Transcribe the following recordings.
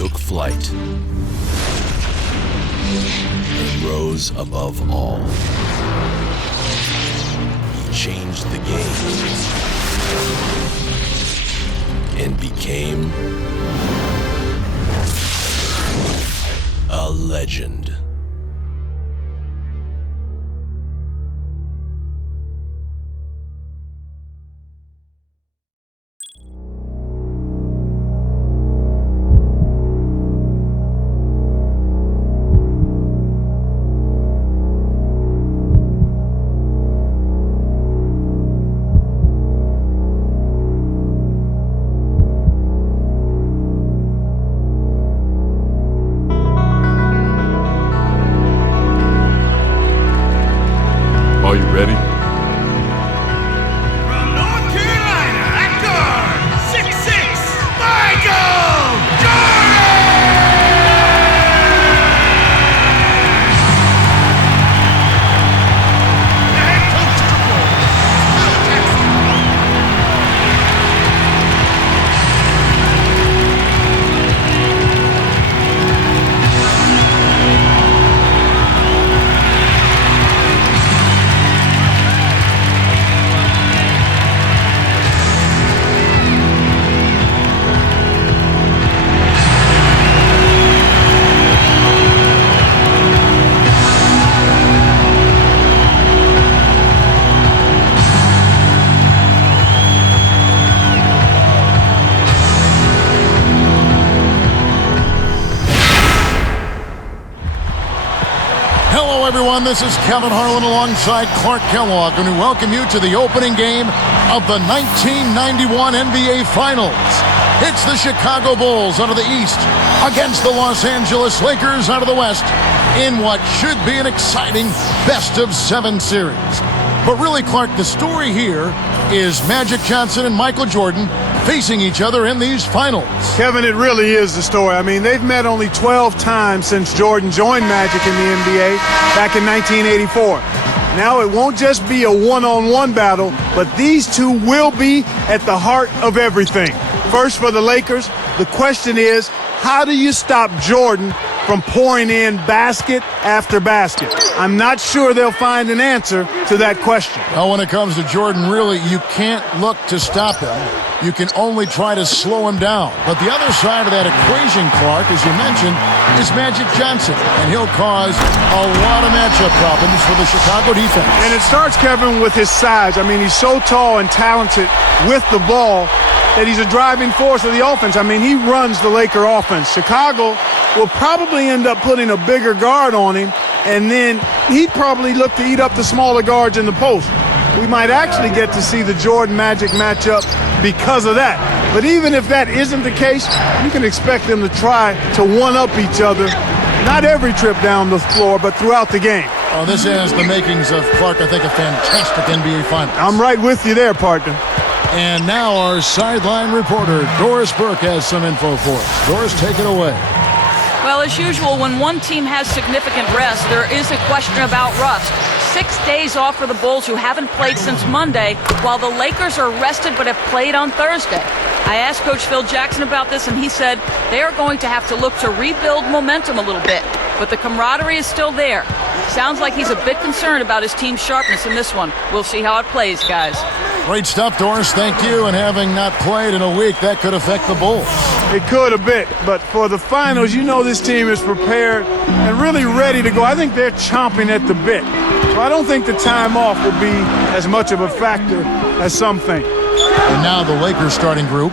took flight and rose above all. He changed the game and became a legend. Are you ready? From North Carolina, at guard, 6'6", Michael Jordan! The head coach of the Bulls, Phil Jackson. Hello, everyone. This is Kevin Harlan alongside Clark Kellogg, and we welcome you to the opening game of the 1991 NBA Finals. It's the Chicago Bulls out of the East against the Los Angeles Lakers out of the West in what should be an exciting best-of-7 series. But really, Clark, the story here is Magic Johnson and Michael Jordan facing each other in these finals. Kevin, it really is the story. I mean, they've met only 12 times since Jordan joined Magic in the NBA back in 1984. Now it won't just be a one-on-one battle, but these two will be at the heart of everything. First, for the Lakers, the question is, how do you stop Jordan from pouring in basket after basket? I'm not sure they'll find an answer to that question. Well, when it comes to Jordan, really, you can't look to stop him. You can only try to slow him down. But the other side of that equation, Clark, as you mentioned, is Magic Johnson. And he'll cause a lot of matchup problems for the Chicago defense. And it starts, Kevin, with his size. I mean, he's so tall and talented with the ball that he's a driving force of the offense. I mean, he runs the Laker offense. Chicago will probably end up putting a bigger guard on him, and then he'd probably look to eat up the smaller guards in the post. We might actually get to see the Jordan-Magic matchup because of that. But even if that isn't the case, you can expect them to try to one-up each other, not every trip down the floor, but throughout the game. Oh, this has the makings of, Clark, I think, a fantastic NBA Finals. I'm right with you there, partner. And now our sideline reporter, Doris Burke, has some info for us. Doris, take it away. Well, as usual, when one team has significant rest, there is a question about rust. 6 days off for the Bulls, who haven't played since Monday, while the Lakers are rested but have played on Thursday. I asked Coach Phil Jackson about this, and he said they are going to have to look to rebuild momentum a little bit, but the camaraderie is still there. Sounds like he's a bit concerned about his team's sharpness in this one. We'll see how it plays, guys. Great stuff, Doris. Thank you. And having not played in a week, that could affect the Bulls. It could a bit, but for the finals, you know this team is prepared and really ready to go. I think they're chomping at the bit. So I don't think the time off will be as much of a factor as some think. And now the Lakers starting group.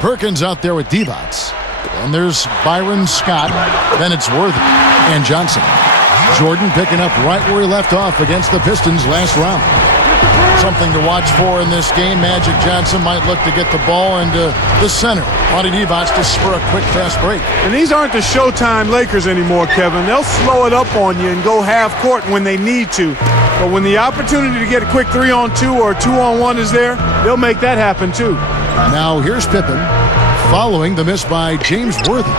Perkins out there with Divac. And there's Byron Scott. Then it's Worthy and Johnson. Jordan picking up right where he left off against the Pistons last round. Something to watch for in this game. Magic Johnson might look to get the ball into the center. Vlade Divac to spur a quick, fast break. And these aren't the Showtime Lakers anymore, Kevin. They'll slow it up on you and go half court when they need to. But when the opportunity to get a quick 3-on-2 or 2-on-1 is there, they'll make that happen too. Now here's Pippen following the miss by James Worthy.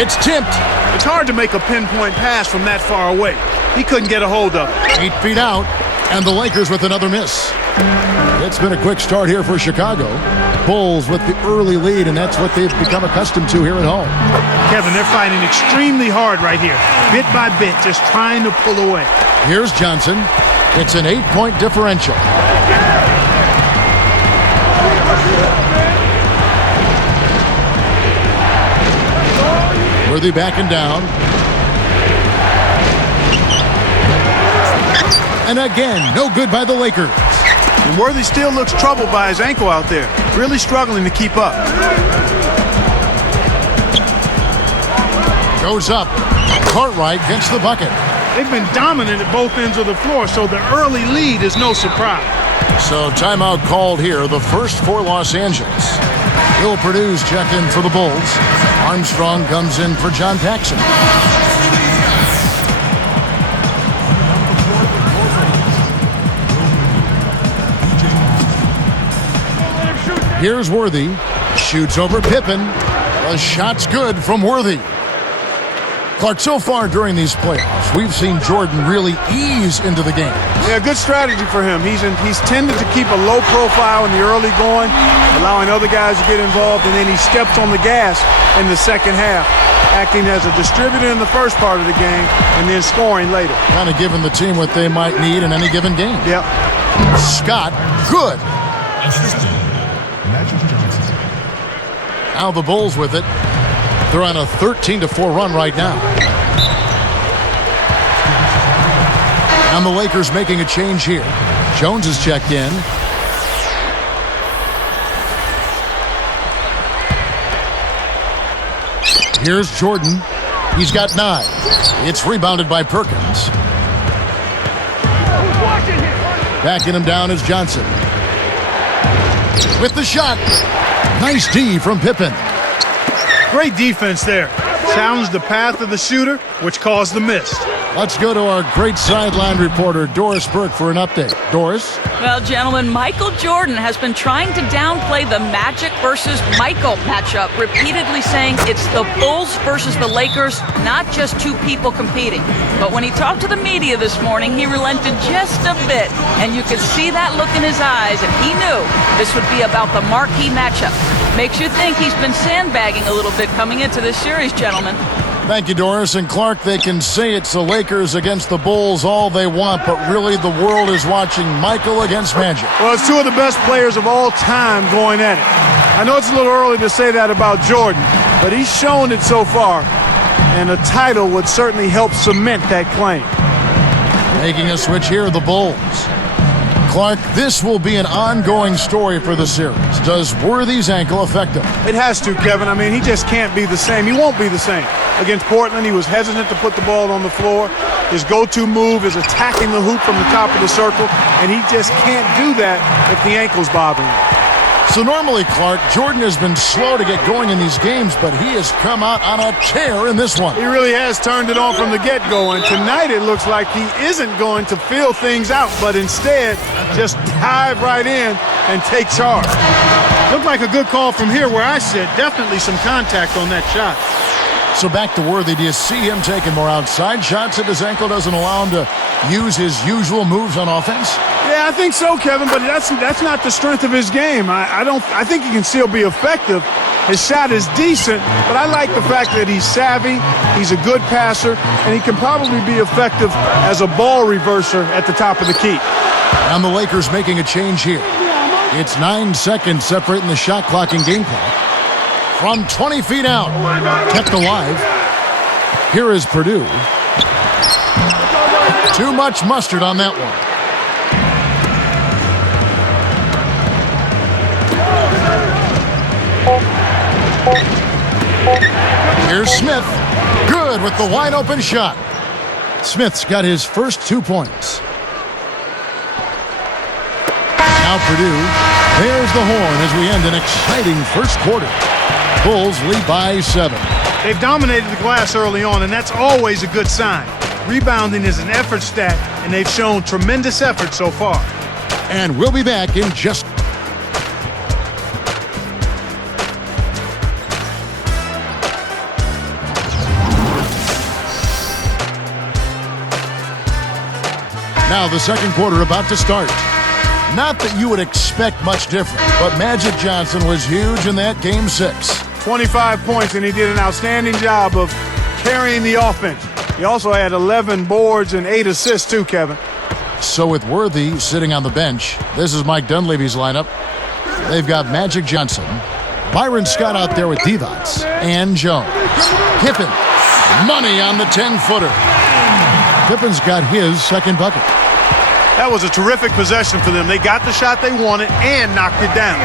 It's tipped. It's hard to make a pinpoint pass from that far away. He couldn't get a hold of it. 8 feet out, and the Lakers with another miss. It's been a quick start here for Chicago. Bulls with the early lead, and that's what they've become accustomed to here at home. Kevin, they're fighting extremely hard right here. Bit by bit, just trying to pull away. Here's Johnson. It's an 8-point differential. Worthy backing down. And again, no good by the Lakers. And Worthy still looks troubled by his ankle out there. Really struggling to keep up. Goes up. Cartwright gets the bucket. They've been dominant at both ends of the floor, so the early lead is no surprise. So timeout called here, the first for Los Angeles. Bill Perdue's checked in for the Bulls. Armstrong comes in for John Paxson. Here's Worthy. Shoots over Pippen. The shot's good from Worthy. Clark, so far during these playoffs, we've seen Jordan really ease into the game. Yeah, good strategy for him. He's tended to keep a low profile in the early going, allowing other guys to get involved, and then he steps on the gas in the second half, acting as a distributor in the first part of the game and then scoring later. Kind of giving the team what they might need in any given game. Yep. Scott, good. Now the Bulls with it. They're on a 13-4 run right now. And the Lakers making a change here. Jones is checked in. Here's Jordan. He's got 9. It's rebounded by Perkins. Backing him down is Johnson. With the shot. Nice D from Pippen. Great defense there. Challenged the path of the shooter, which caused the miss. Let's go to our great sideline reporter, Doris Burke, for an update. Doris? Well, gentlemen, Michael Jordan has been trying to downplay the Magic versus Michael matchup, repeatedly saying it's the Bulls versus the Lakers, not just two people competing. But when he talked to the media this morning, he relented just a bit, and you could see that look in his eyes, and he knew this would be about the marquee matchup. Makes you think he's been sandbagging a little bit coming into this series, gentlemen. Thank you, Doris. And Clark, they can say it's the Lakers against the Bulls all they want, but really the world is watching Michael against Magic. Well, it's two of the best players of all time going at it. I know it's a little early to say that about Jordan, but he's shown it so far, and a title would certainly help cement that claim. Making a switch here, the Bulls. Clark, this will be an ongoing story for the series. Does Worthy's ankle affect him? It has to, Kevin. I mean, he just can't be the same. He won't be the same. Against Portland, he was hesitant to put the ball on the floor. His go-to move is attacking the hoop from the top of the circle, and he just can't do that if the ankle's bothering him. So normally, Clark, Jordan has been slow to get going in these games, but he has come out on a tear in this one. He really has turned it on from the get-go, and tonight it looks like he isn't going to feel things out, but instead just dive right in and take charge. Looked like a good call from here where I sit. Definitely some contact on that shot. So back to Worthy. Do you see him taking more outside shots if his ankle doesn't allow him to use his usual moves on offense? Yeah, I think so, Kevin, but that's not the strength of his game. I think he can still be effective. His shot is decent, but I like the fact that he's savvy, he's a good passer, and he can probably be effective as a ball reverser at the top of the key. And the Lakers making a change here. It's 9 seconds separating the shot clock and game clock. From 20 feet out, kept alive. Here is Perdue. Too much mustard on that one. Here's Smith. Good with the wide open shot. Smith's got his first 2 points. Now Perdue. There's the horn as we end an exciting first quarter. Bulls lead by 7. They've dominated the glass early on, and that's always a good sign. Rebounding is an effort stat, and they've shown tremendous effort so far. And we'll be back in just... Now the second quarter about to start. Not that you would expect much different, but Magic Johnson was huge in that Game 6. 25 points, and he did an outstanding job of carrying the offense. He also had 11 boards and 8 assists too, Kevin. So with Worthy sitting on the bench, this is Mike Dunleavy's lineup. They've got Magic Johnson, Byron Scott out there with Divac, and Jones. Pippen, money on the 10-footer. Pippen's got his second bucket. That was a terrific possession for them. They got the shot they wanted and knocked it down.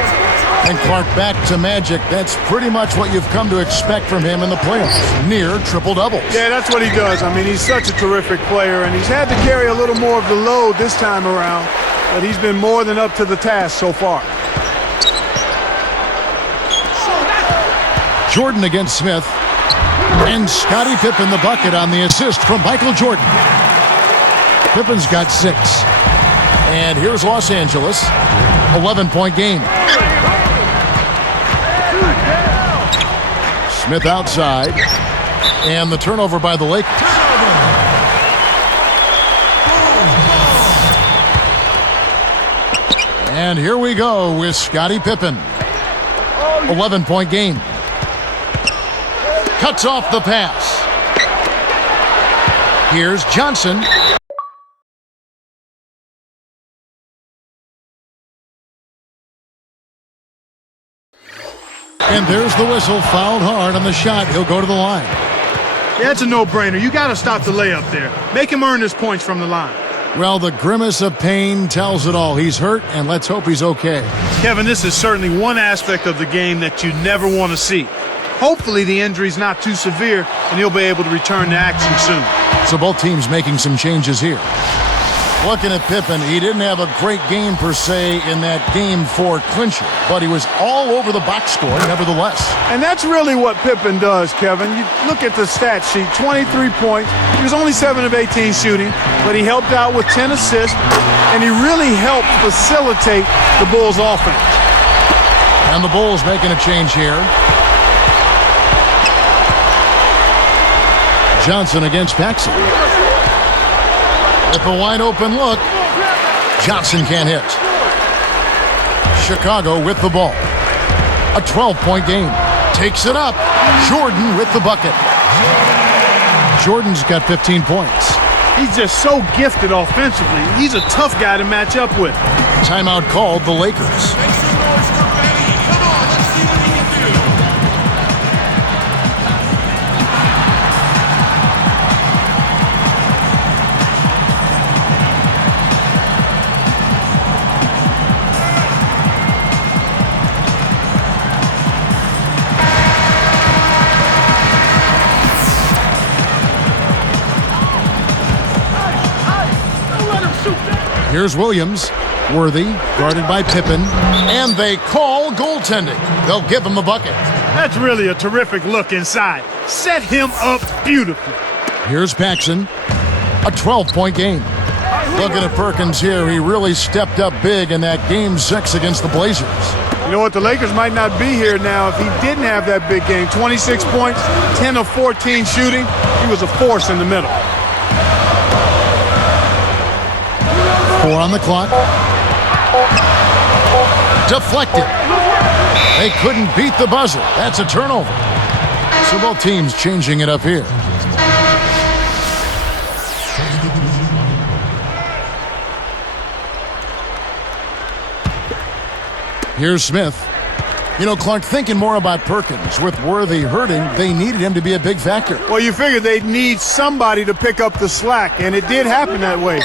And Clark back to Magic. That's pretty much what you've come to expect from him in the playoffs. Near triple-doubles. Yeah, that's what he does. I mean, he's such a terrific player, and he's had to carry a little more of the load this time around, but he's been more than up to the task so far. Jordan against Smith. And Scottie Pippen the bucket on the assist from Michael Jordan. Pippen's got 6. And here's Los Angeles. 11-point game. Smith outside. And the turnover by the Lakers. And here we go with Scottie Pippen. 11-point game. Cuts off the pass. Here's Johnson. And there's the whistle. Fouled hard on the shot. He'll go to the line. Yeah, it's a no-brainer. You got to stop the layup there. Make him earn his points from the line. Well, the grimace of pain tells it all. He's hurt, and let's hope he's okay. Kevin, this is certainly one aspect of the game that you never want to see. Hopefully the injury's not too severe, and he'll be able to return to action soon. So both teams making some changes here. Looking at Pippen, he didn't have a great game per se in that Game 4 clincher, but he was all over the box score nevertheless. And that's really what Pippen does, Kevin. You look at the stat sheet, 23 points. He was only 7 of 18 shooting, but he helped out with 10 assists, and he really helped facilitate the Bulls' offense. And the Bulls making a change here. Johnson against Paxson. With a wide-open look, Johnson can't hit. Chicago with the ball. A 12-point game. Takes it up. Jordan with the bucket. Jordan's got 15 points. He's just so gifted offensively. He's a tough guy to match up with. Timeout called the Lakers. Make some noise, Scarpetti. Come on, let's see what he can do. Here's Williams. Worthy, guarded by Pippen. And they call goaltending. They'll give him the bucket. That's really a terrific look inside. Set him up beautifully. Here's Paxson. A 12-point game. Looking at Perkins here, he really stepped up big in that Game 6 against the Blazers. You know what? The Lakers might not be here now if he didn't have that big game. 26 points, 10 of 14 shooting. He was a force in the middle. 4 on the clock. Deflected. They couldn't beat the buzzer. That's a turnover. So both teams changing it up here. Here's Smith. You know, Clark, thinking more about Perkins. With Worthy hurting, they needed him to be a big factor. Well, you figure they'd need somebody to pick up the slack, and it did happen that way.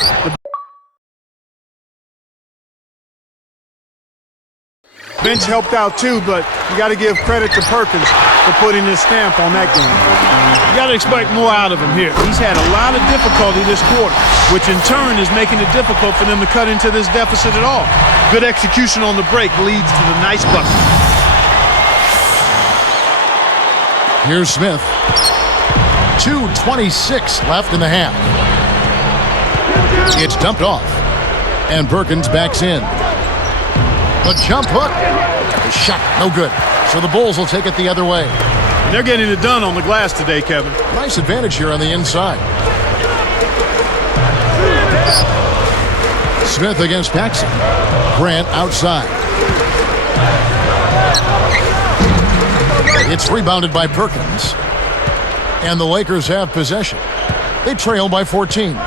The bench helped out too, but you got to give credit to Perkins for putting his stamp on that game. You got to expect more out of him here. He's had a lot of difficulty this quarter, which in turn is making it difficult for them to cut into this deficit at all. Good execution on the break leads to the nice bucket. Here's Smith. 2:26 left in the half. It's dumped off, and Perkins backs in. The jump hook. The shot, no good. So the Bulls will take it the other way. They're getting it done on the glass today, Kevin. Nice advantage here on the inside. Smith against Paxson. Grant outside. It's rebounded by Perkins. And the Lakers have possession. They trail by 14.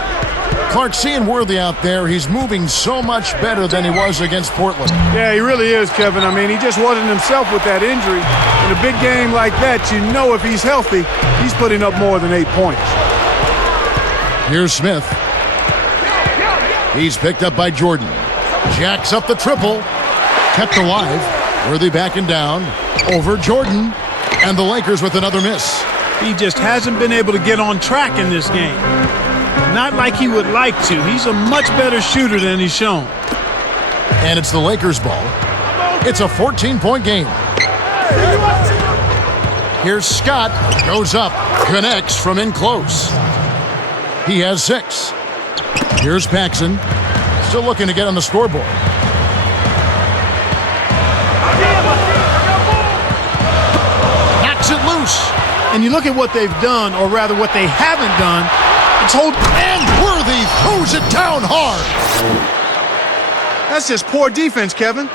Clark, seeing Worthy out there, he's moving so much better than he was against Portland. Yeah, he really is, Kevin. I mean, he just wasn't himself with that injury. In a big game like that, you know if he's healthy, he's putting up more than 8 points. Here's Smith. He's picked up by Jordan. Jacks up the triple. Kept alive. Worthy backing down. Over Jordan. And the Lakers with another miss. He just hasn't been able to get on track in this game. Not like he would like to. He's a much better shooter than he's shown. And it's the Lakers' ball. It's a 14-point game. Here's Scott. Goes up. Connects from in close. He has 6. Here's Paxson. Still looking to get on the scoreboard. Knocks it loose. And you look at what they've done, or rather what they haven't done. It's hold. And Worthy throws it down hard. That's just poor defense, Kevin.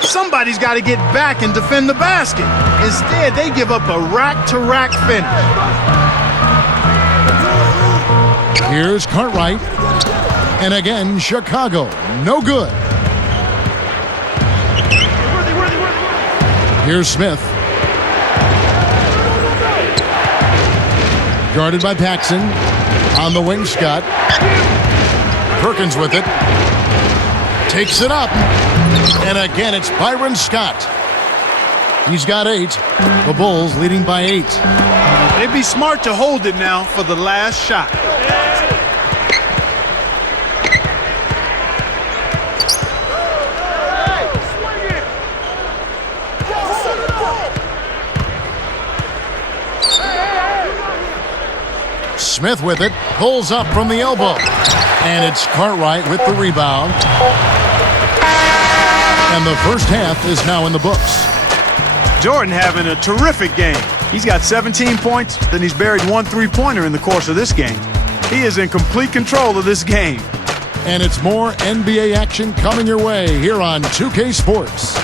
Somebody's got to get back and defend the basket. Instead, they give up a rack-to-rack finish. Here's Cartwright. And again, Chicago. No good. Here's Smith. Guarded by Paxson. On the wing, Scott. Perkins with it. Takes it up. And again, it's Byron Scott. He's got 8. The Bulls leading by 8. They'd be smart to hold it now for the last shot. Smith with it, pulls up from the elbow. And it's Cartwright with the rebound. And the first half is now in the books. Jordan having a terrific game. He's got 17 points, then he's buried 1 3-pointer in the course of this game. He is in complete control of this game. And it's more NBA action coming your way here on 2K Sports.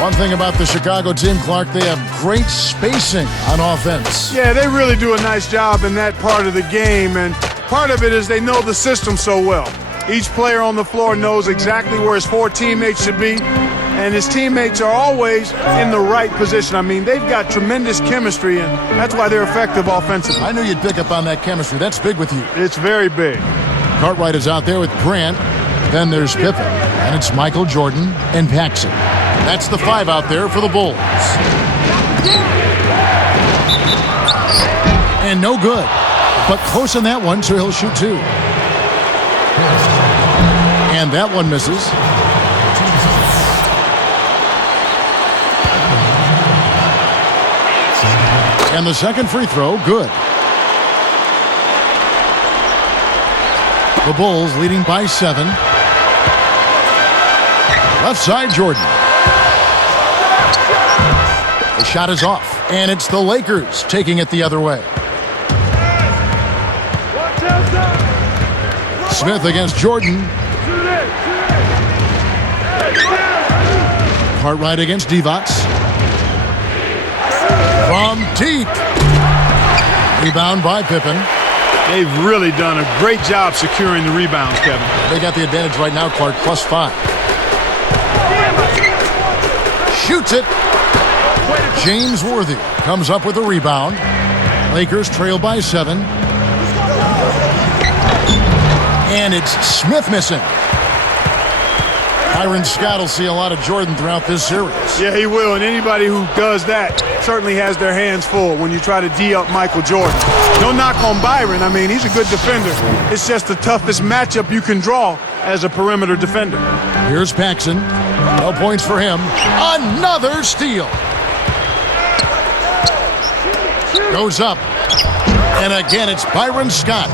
One thing about the Chicago team, Clark, they have great spacing on offense. Yeah, they really do a nice job in that part of the game, and part of it is they know the system so well. Each player on the floor knows exactly where his 4 teammates should be, and his teammates are always in the right position. I mean, they've got tremendous chemistry, and that's why they're effective offensively. I knew you'd pick up on that chemistry. That's big with you. It's very big. Cartwright is out there with Grant. Then there's Pippen, and it's Michael Jordan and Paxson. That's the 5 out there for the Bulls. And no good. But close on that one, so he'll shoot 2. And that one misses. And the second free throw, good. The Bulls leading by 7. Left side, Jordan. The shot is off, and it's the Lakers taking it the other way. Smith against Jordan. Cartwright against Divac. From deep. Rebound by Pippen. They've really done a great job securing the rebounds, Kevin. They got the advantage right now, Clark, +5. Shoots it. James Worthy comes up with a rebound. Lakers trail by 7. And it's Smith missing. Byron Scott will see a lot of Jordan throughout this series. Yeah, he will, and anybody who does that certainly has their hands full when you try to D-up Michael Jordan. No knock on Byron. I mean, he's a good defender. It's just the toughest matchup you can draw as a perimeter defender. Here's Paxson. No points for him. Another steal. Goes up. And again, it's Byron Scott.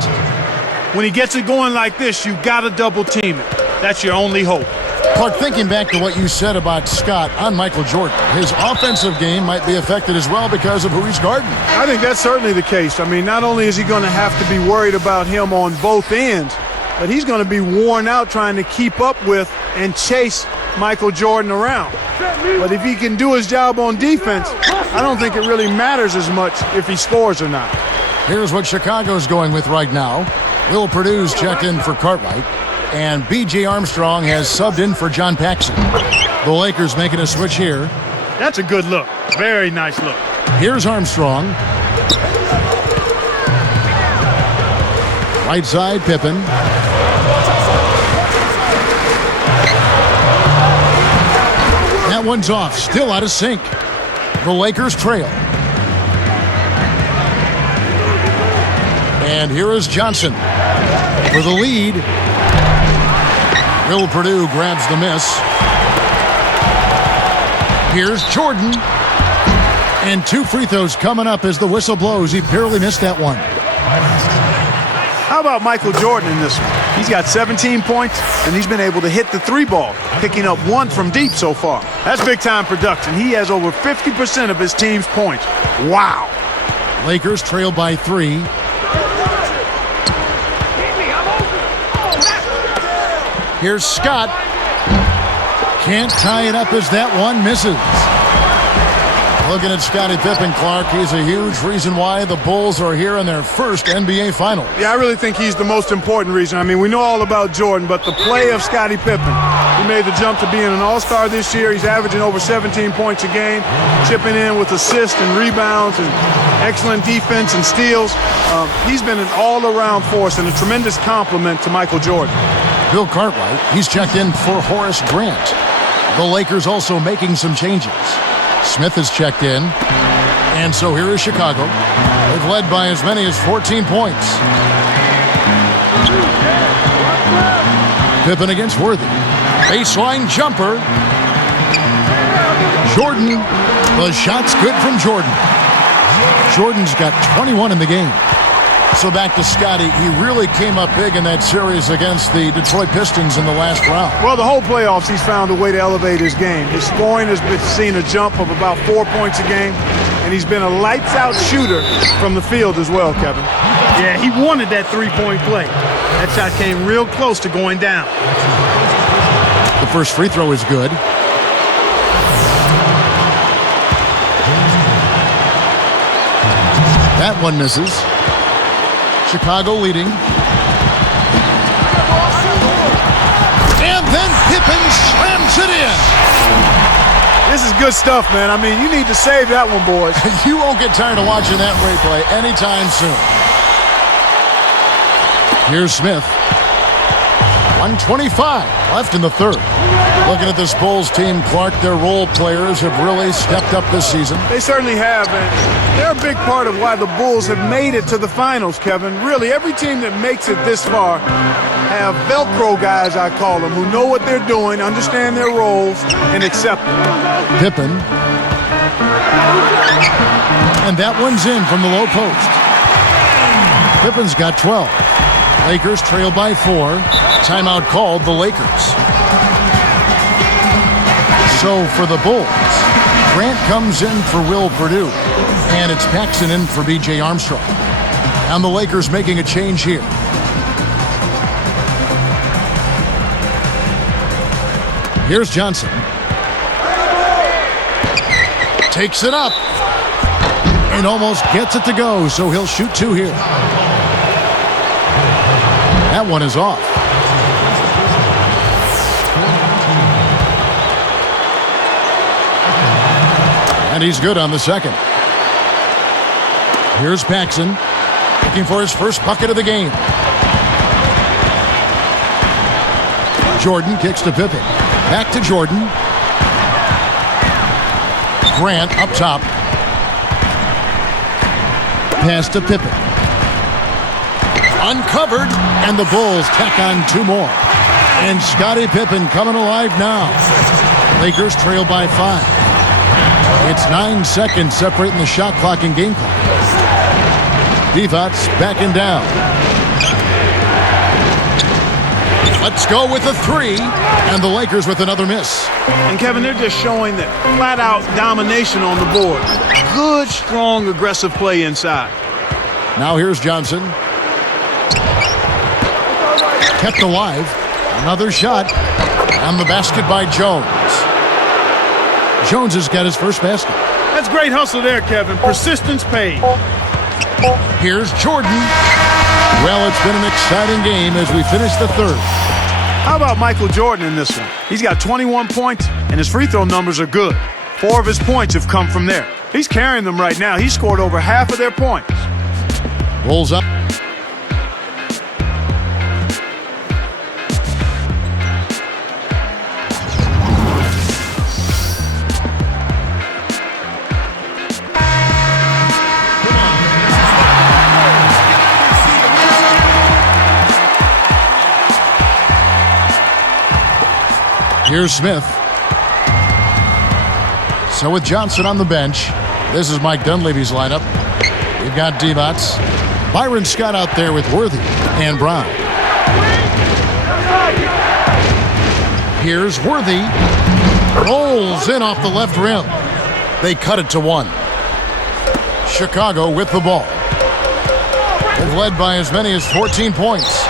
When he gets it going like this, you got to double team it. That's your only hope. Clark, thinking back to what you said about Scott on Michael Jordan, his offensive game might be affected as well because of who he's guarding. I think that's certainly the case. I mean, not only is he going to have to be worried about him on both ends, but he's going to be worn out trying to keep up with and chase Michael Jordan around. But if he can do his job on defense, I don't think it really matters as much if he scores or not. Here's what Chicago's going with right now. Will Purdue's checked in for Cartwright, and B.J. Armstrong has subbed in for John Paxson. The Lakers making a switch here. That's a good look. Very nice look. Here's Armstrong. Right side, Pippen. That one's off, still out of sync. The Lakers trail. And here is Johnson for the lead. Will Purdue grabs the miss. Here's Jordan. And 2 free throws coming up as the whistle blows. He barely missed that one. How about Michael Jordan in this one? He's got 17 points, and he's been able to hit the 3-ball, picking up 1 from deep so far. That's big-time production. He has over 50% of his team's points. Wow. Lakers trail by 3. Here's Scott. Can't tie it up as that one misses. Looking at Scottie Pippen, Clark, he's a huge reason why the Bulls are here in their first NBA Finals. Yeah, I really think he's the most important reason. I mean, we know all about Jordan, but the play of Scottie Pippen. He made the jump to being an all-star this year. He's averaging over 17 points a game, chipping in with assists and rebounds and excellent defense and steals. He's been an all-around force and a tremendous compliment to Michael Jordan. Bill Cartwright, he's checked in for Horace Grant. The Lakers also making some changes. Smith is checked in. And so here is Chicago. They've led by as many as 14 points. Pippen against Worthy. Baseline jumper. Jordan. The shot's good from Jordan. Jordan's got 21 in the game. So back to Scottie. He really came up big in that series against the Detroit Pistons in the last round. Well, the whole playoffs, he's found a way to elevate his game. His scoring has been seen a jump of about 4 points a game, and he's been a lights-out shooter from the field as well, Kevin. Yeah, he wanted that three-point play. That shot came real close to going down. The first free throw is good. That one misses. Chicago leading. And then Pippen slams it in. This is good stuff, man. I mean, you need to save that one, boys. You won't get tired of watching that replay anytime soon. Here's Smith. 1:25 left in the third. Looking at this Bulls team, Clark, their role players have really stepped up this season. They certainly have, and they're a big part of why the Bulls have made it to the finals, Kevin. Really, every team that makes it this far have Velcro guys, I call them, who know what they're doing, understand their roles, and accept them. Pippen. And that one's in from the low post. Pippen's got 12. Lakers trail by 4. Timeout called the Lakers. So for the Bulls, Grant comes in for Will Purdue, and it's Paxson in for B.J. Armstrong. And the Lakers making a change here. Here's Johnson. Takes it up. And almost gets it to go, so he'll shoot 2 here. That one is off. And he's good on the second. Here's Paxson, looking for his first bucket of the game. Jordan kicks to Pippen. Back to Jordan. Grant up top. Pass to Pippen. Uncovered, and the Bulls tack on 2 more. And Scottie Pippen coming alive now. Lakers trail by 5. It's 9 seconds separating the shot clock and game clock. Divac backing down. Let's go with a three. And the Lakers with another miss. And, Kevin, they're just showing that flat-out domination on the board. Good, strong, aggressive play inside. Now here's Johnson. Kept alive. Another shot. And the basket by Jones. Jones has got his first basket. That's great hustle there, Kevin. Persistence paid. Here's Jordan. Well, it's been an exciting game as we finish the third. How about Michael Jordan in this one? He's got 21 points, and his free throw numbers are good. 4 of his points have come from there. He's carrying them right now. He scored over half of their points. Rolls up. Here's Smith. So with Johnson on the bench, this is Mike Dunleavy's lineup. We've got Divac. Byron Scott out there with Worthy and Brown. Here's Worthy. Rolls in off the left rim. They cut it to 1. Chicago with the ball. They've led by as many as 14 points.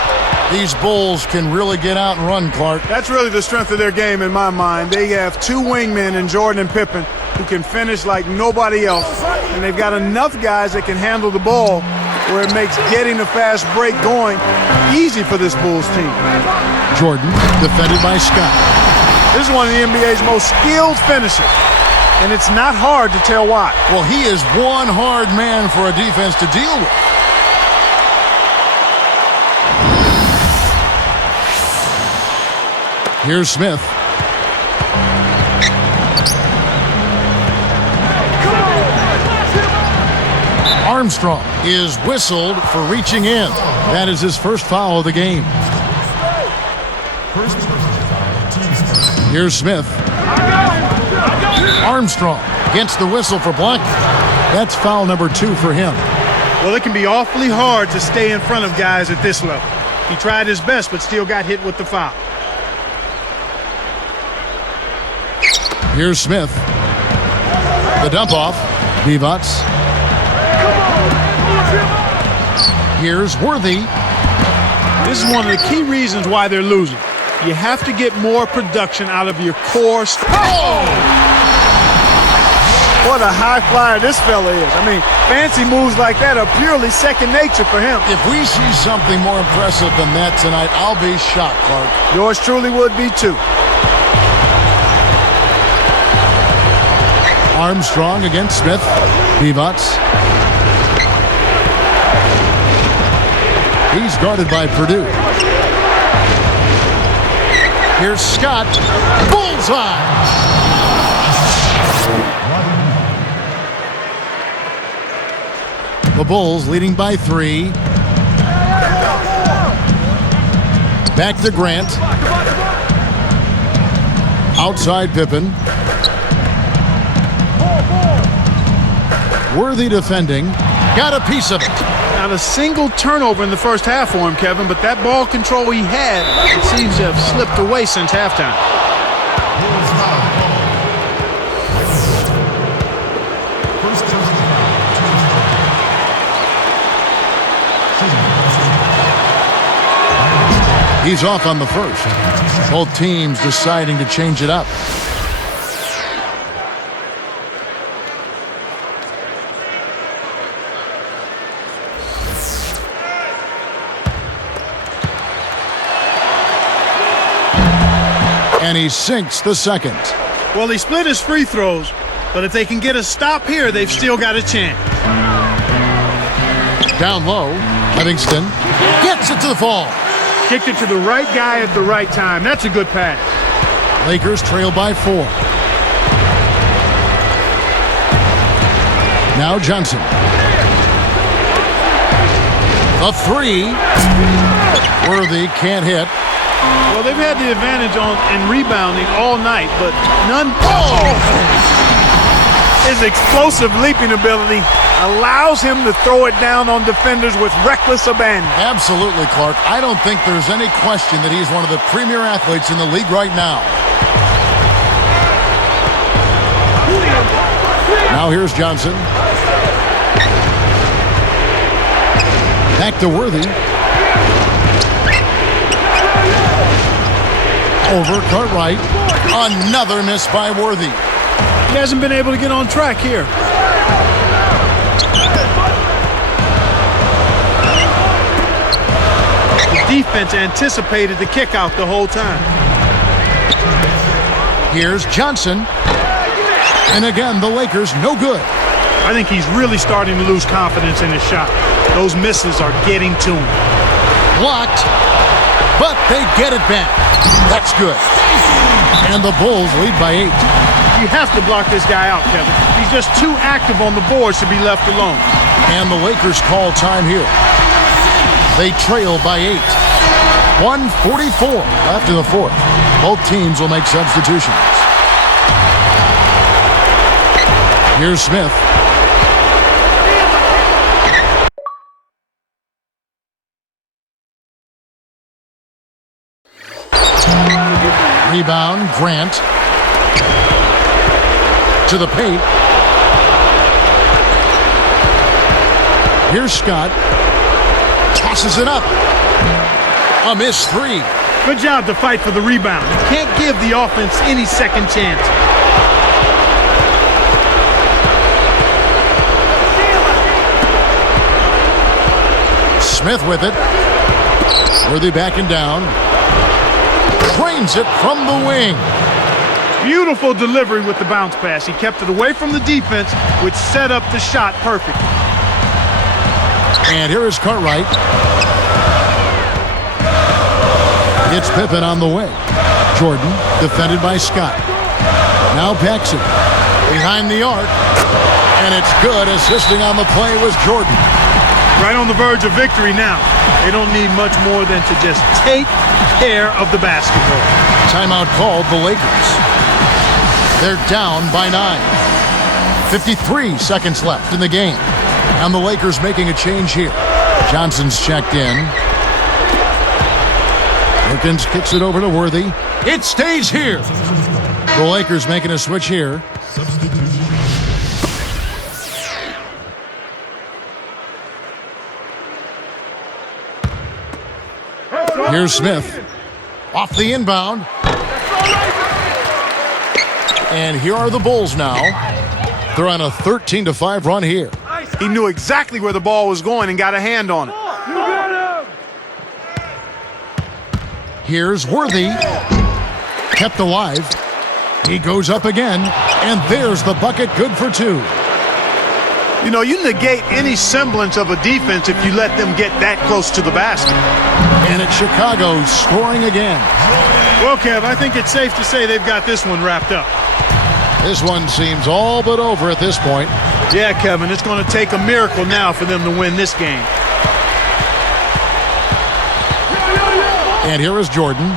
These Bulls can really get out and run, Clark. That's really the strength of their game in my mind. They have 2 wingmen in Jordan and Pippen who can finish like nobody else. And they've got enough guys that can handle the ball where it makes getting a fast break going easy for this Bulls team. Jordan defended by Scott. This is one of the NBA's most skilled finishers. And it's not hard to tell why. Well, he is one hard man for a defense to deal with. Here's Smith. Armstrong is whistled for reaching in. That is his first foul of the game. Here's Smith. Armstrong gets the whistle for blocking. That's foul number 2 for him. Well, it can be awfully hard to stay in front of guys at this level. He tried his best, but still got hit with the foul. Here's Smith. The dump off. Divac. Here's Worthy. This is one of the key reasons why they're losing. You have to get more production out of your core. Oh! What a high flyer this fella is. I mean, fancy moves like that are purely second nature for him. If we see something more impressive than that tonight, I'll be shocked, Clark. Yours truly would be too. Armstrong against Smith. Divac. He's guarded by Purdue. Here's Scott. Bullseye! The Bulls leading by 3. Back to Grant. Outside Pippen. Worthy defending. Got a piece of it. Not a single turnover in the first half for him, Kevin, but that ball control he had, it seems to have slipped away since halftime. He's off on the first. Both teams deciding to change it up. And he sinks the second. Well, he split his free throws, but if they can get a stop here, they've still got a chance. Down low, Livingston gets it to the fall. Kicked it to the right guy at the right time. That's a good pass. Lakers trail by 4. Now Johnson. A 3. Worthy can't hit. Well, they've had the advantage in rebounding all night, but none. Oh! His explosive leaping ability allows him to throw it down on defenders with reckless abandon. Absolutely, Clark. I don't think there's any question that he's one of the premier athletes in the league right now. Now here's Johnson. Back to Worthy. Over Cartwright. Another miss by Worthy. He hasn't been able to get on track here. The defense anticipated the kick out the whole time. Here's Johnson. And again, the Lakers no good. I think he's really starting to lose confidence in his shot. Those misses are getting to him. Blocked, but they get it back. That's good. And the Bulls lead by 8. You have to block this guy out, Kevin. He's just too active on the boards to be left alone. And the Lakers call time here. They trail by 8. 1:44 after the fourth. Both teams will make substitutions. Here's Smith. Rebound, Grant. To the paint. Here's Scott. Tosses it up. A missed 3. Good job to fight for the rebound. You can't give the offense any second chance. Smith with it. Worthy backing down. Trains it from the wing. Beautiful delivery with the bounce pass. He kept it away from the defense, which set up the shot perfectly. And here is Cartwright. It's Pippen on the way. Jordan, defended by Scott. Now Paxson. Behind the arc. And it's good. Assisting on the play was Jordan. Right on the verge of victory now. They don't need much more than to just take care of the basketball. Timeout called the Lakers. They're down by 9. 53 seconds left in the game. And the Lakers making a change here. Johnson's checked in. Perkins kicks it over to Worthy. It stays here. The Lakers making a switch here. Here's Smith. Off the inbound. And here are the Bulls now. They're on a 13-5 run here. He knew exactly where the ball was going and got a hand on it. Here's Worthy. Kept alive. He goes up again. And there's the bucket, good for 2. You know, you negate any semblance of a defense if you let them get that close to the basket. And it's Chicago scoring again. Well, Kev, I think it's safe to say they've got this one wrapped up. This one seems all but over at this point. Yeah, Kevin, it's going to take a miracle now for them to win this game. And here is Jordan.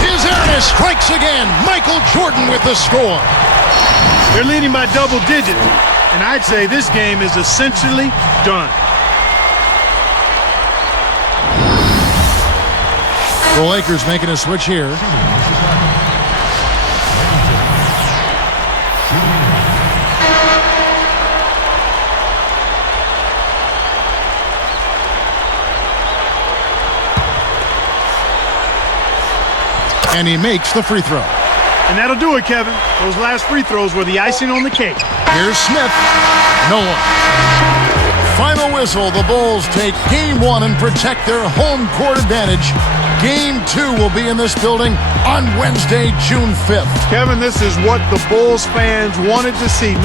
His airness strikes again. Michael Jordan with the score. They're leading by double digits, and I'd say this game is essentially done. The Lakers making a switch here. And he makes the free throw. And that'll do it, Kevin. Those last free throws were the icing on the cake. Here's Smith. No one. Final whistle. The Bulls take Game 1 and protect their home court advantage. Game 2 will be in this building on Wednesday, June 5th. Kevin, this is what the Bulls fans wanted to see.